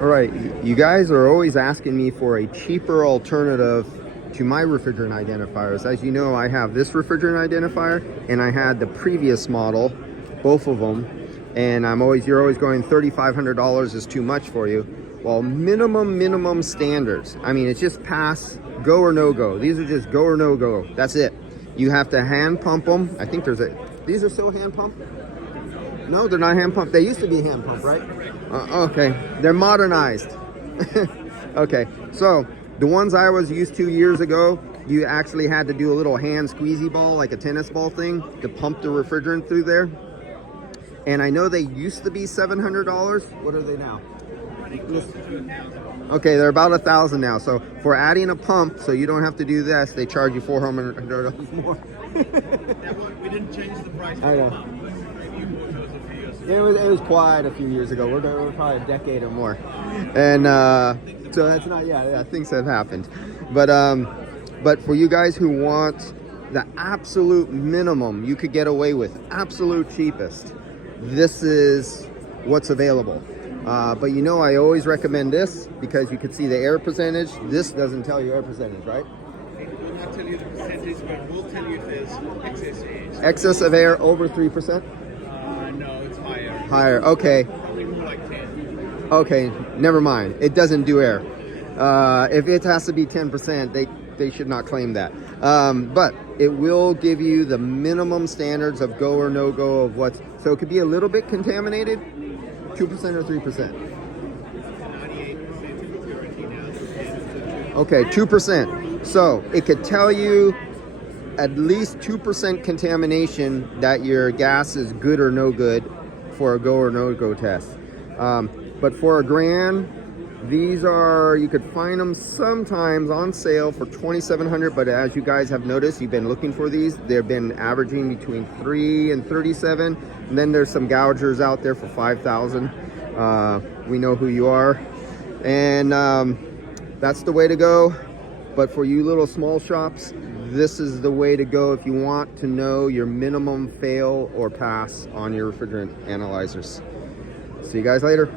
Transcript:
All right, you guys are always asking me for a cheaper alternative to my refrigerant identifiers. As you know, I have this refrigerant identifier and I had the previous model, both of them. And you're always going $3,500 is too much for you. Well, minimum standards. I mean, it's just pass, go or no go. These are just go or no go. That's it. You have to hand pump them. I think these are still hand pump? No, they're not hand pump. They used to be hand pump, right? Okay, they're modernized. Okay, so the ones I was used to years ago, you actually had to do a little hand squeezy ball, like a tennis ball thing, to pump the refrigerant through there. And I know they used to be $700. What are they now? Okay, they're about $1,000 now. So for adding a pump, so you don't have to do this, they charge you $400 more. We didn't change the price. I know. It was quite a few years ago. We're probably a decade or more, and so that's not. Yeah, things have happened, but for you guys who want the absolute minimum you could get away with, absolute cheapest, this is what's available. But you know, I always recommend this because you can see the air percentage. This doesn't tell you air percentage, right? It will not tell you the percentage, but we'll tell you if there's excess air. Excess of air over 3%. No, it's higher. Higher, okay. Probably more like 10. Okay, never mind. It doesn't do air. If it has to be 10%, they should not claim that. But it will give you the minimum standards of go or no go of what's. So it could be a little bit contaminated, 2% or 3%. 98% purity now. Okay, 2%. So it could tell you at least 2% contamination that your gas is good or no good for a go or no go test. But for $1,000, these are, you could find them sometimes on sale for $2,700, but as you guys have noticed, you've been looking for these, they've been averaging between $3,000 and $3,700, and then there's some gougers out there for $5,000. We know who you are, and that's the way to go. But for you little small shops, this is the way to go if you want to know your minimum fail or pass on your refrigerant analyzers. See you guys later.